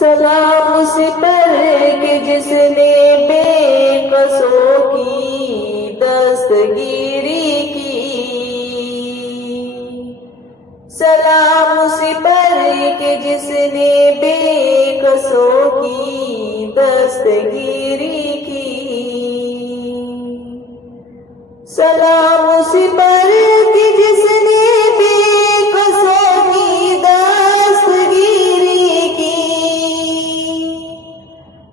सलाम उस पर कि जिसने बेकसों की दस्तगीरी की। सलाम उस पर कि जिसने बेकसों की दस्तगीरी की। सलाम उस पर कि जिसने बेकसों की दस्तगीरी की।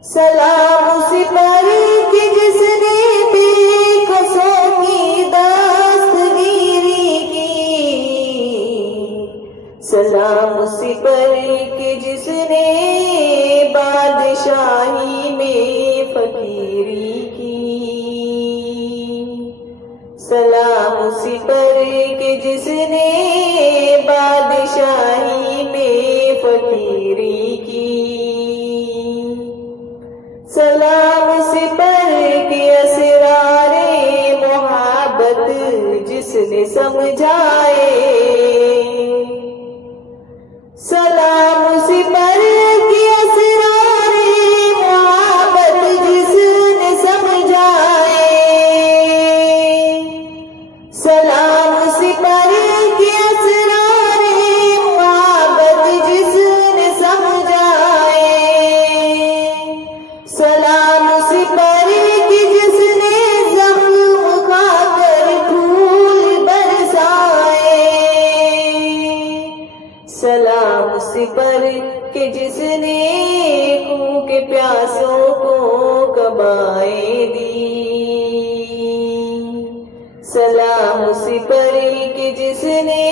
सलाम उस पर कि जिसने बेकसों की दस्तगीरी की। सलाम उस पर कि जिसने बादशाही में फकीरी की। सलाम उसी पर कि जिसने बादशाही में फकीरी की। सलाम उसी पर कि असरारे मोहब्बत जिसने समझाए। सलाम उसी पर कि असरारे मोहब्बत जिसने समझाए। सलाम उसी पर कि असरारे मोहब्बत जिसने समझाए। सलाम उसी पर कि जिसने जख्म खाकर फूल बरसाए। सलाम उसी पर कि जिसने खून के प्यासों को कबाए दी। सलाम उसी पर कि जिसने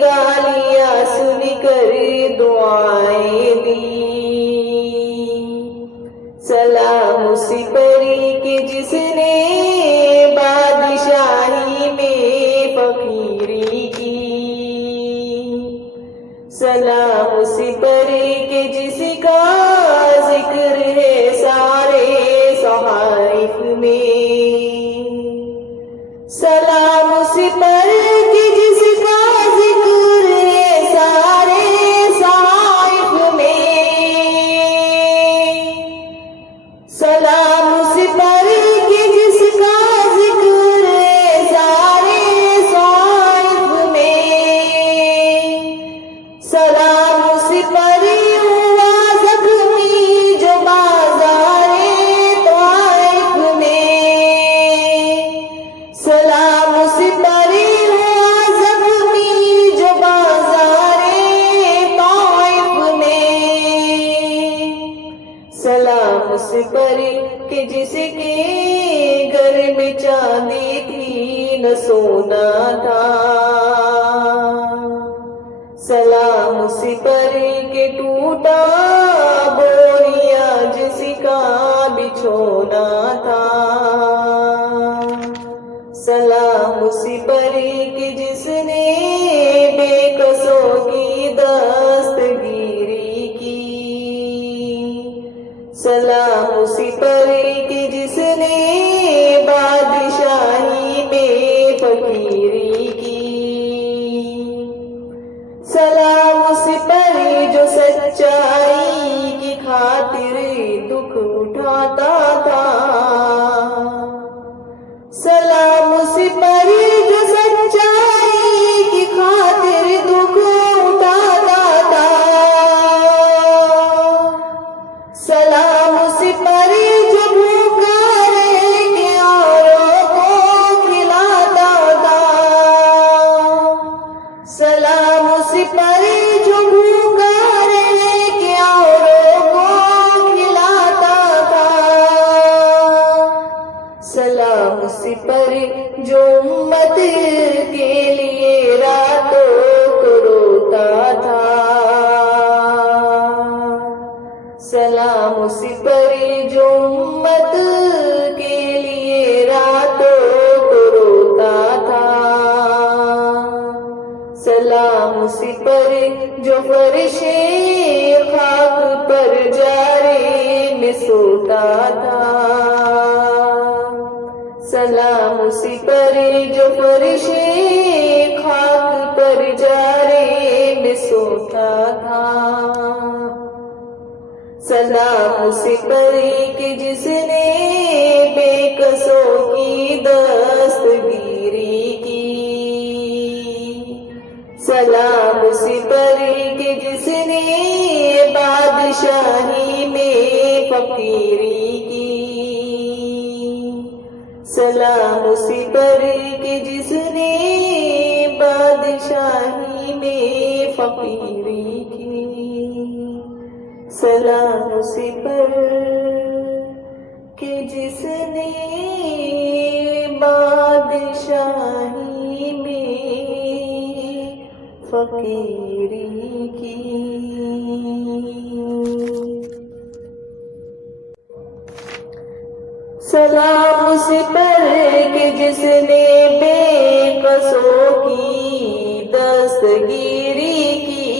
गालियां सुनकर दुआएं दी। सलाम उसी पर कि जिसने बादशाही में फकीरी की। सलाम उसी पर कि जिसका जिक्र है सारे सहाइफ में। सलाम उसी पर कि जिसका जिक्र है सारे सहाइफ में। सलाम उसी पर कि जिसका जिक्र है सारे सहाइफ में। सलाम उसी पर हुआ जख्मी जो बाज़ारे ताइफ में। सलाम उसी पर हुआ जख्मी जो बाज़ारे ताइफ में। सलाम उसी पर कि जिसके घर में चांदी थी न सोना था। सलाम उसी पर कि टूटा बोरिया जिसका बिछोना था। सलाम उसी पर कि जिसने बेकसों की दस्तगीरी की। सलाम उसी पर कि जिसने बादशाही में फकीरी की। सलाम उसी पर जो सच्चाई की खातिर दुख उठाता था। सलाम उसी पर जो सच्चाई की खातिर दुख उठाता था। सलाम उसी पर जो भूखा रह के औरों को खिलाता था। सलाम उसी पर जो भूखा रह के औरों को खिलाता था। सलाम उसी पर जो उम्मत के लिए रातों को रोता था। सलाम उसी पर जो उम्मत के लिए रातों को रोता था। सलाम उसी पर जो फर्शे खाक पर जारे में सोता था। सलाम उसी पर जो फर्शे खाक पर जारे में सोता था। सलाम उसी परी के जिसने बेकसों की दस्तगीरी की। सलाम उसी परी के जिसने बादशाही में फकीरी की। सलाम उसी परी के जिसने बादशाही में फकीरी की। सलाम उसी पर कि जिसने बादशाही में फकीरी की। सलाम उसी पर कि जिसने बेकसों की दस्तगीरी की।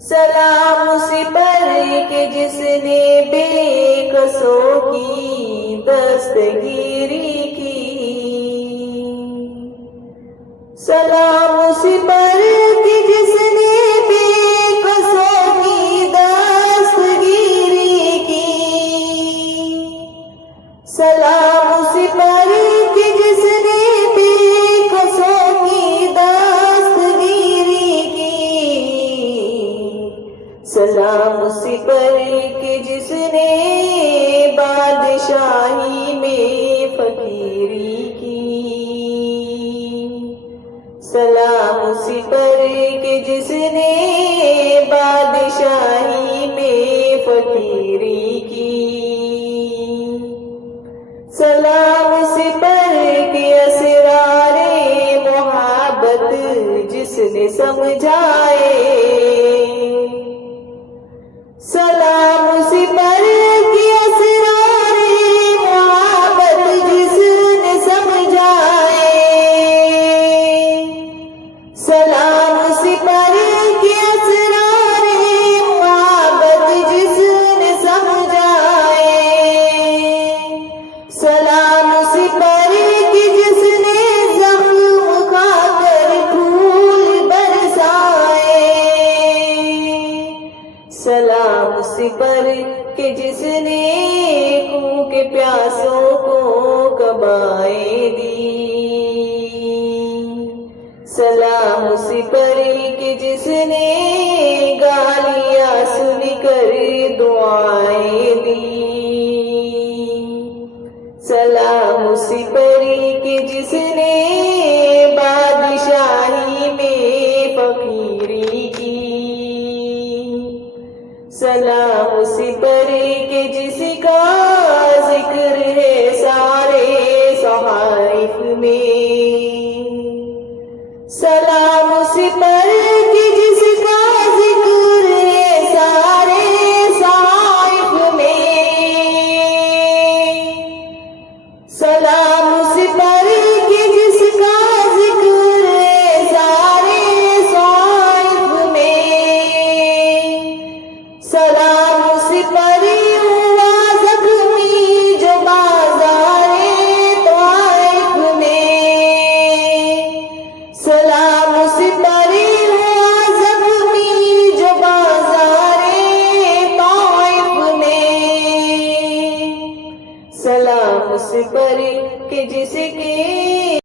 सलाम उसी पर कि जिसने बेकसों की दस्तगीरी की। सलाम उसी पर कि जिसने बेकसों की दस्तगीरी की। सलाम उसी पर कि जिसने बेकसों की दस्तगीरी की। सलाम उसी पर कि जिसने बादशाही में फकीरी की। सलाम उसी पर कि जिसने बादशाही में फकीरी की। सलाम उसी पर कि असरारे मोहब्बत जिसने समझाए। सलाम उसी पर कि असरारे मोहब्बत जिसने समझाए। सलाम उसी पर कि असरारे मोहब्बत जिसने समझाए। सलाम उसी पर कि जिसने जख्म खाकर फूल बरसाए। सलाम उसी पर कि जिसने भूखे प्यासों को कबाए दी। सलाम उसी पर कि जिसने गालियां सुनकर दुआएं दी। सलाम उसी पर कि जिसने बादशाही में फकीरी की। सलाम उसी पर कि जिसका जिक्र है सारे सहाइफ में। सलाम उसी पर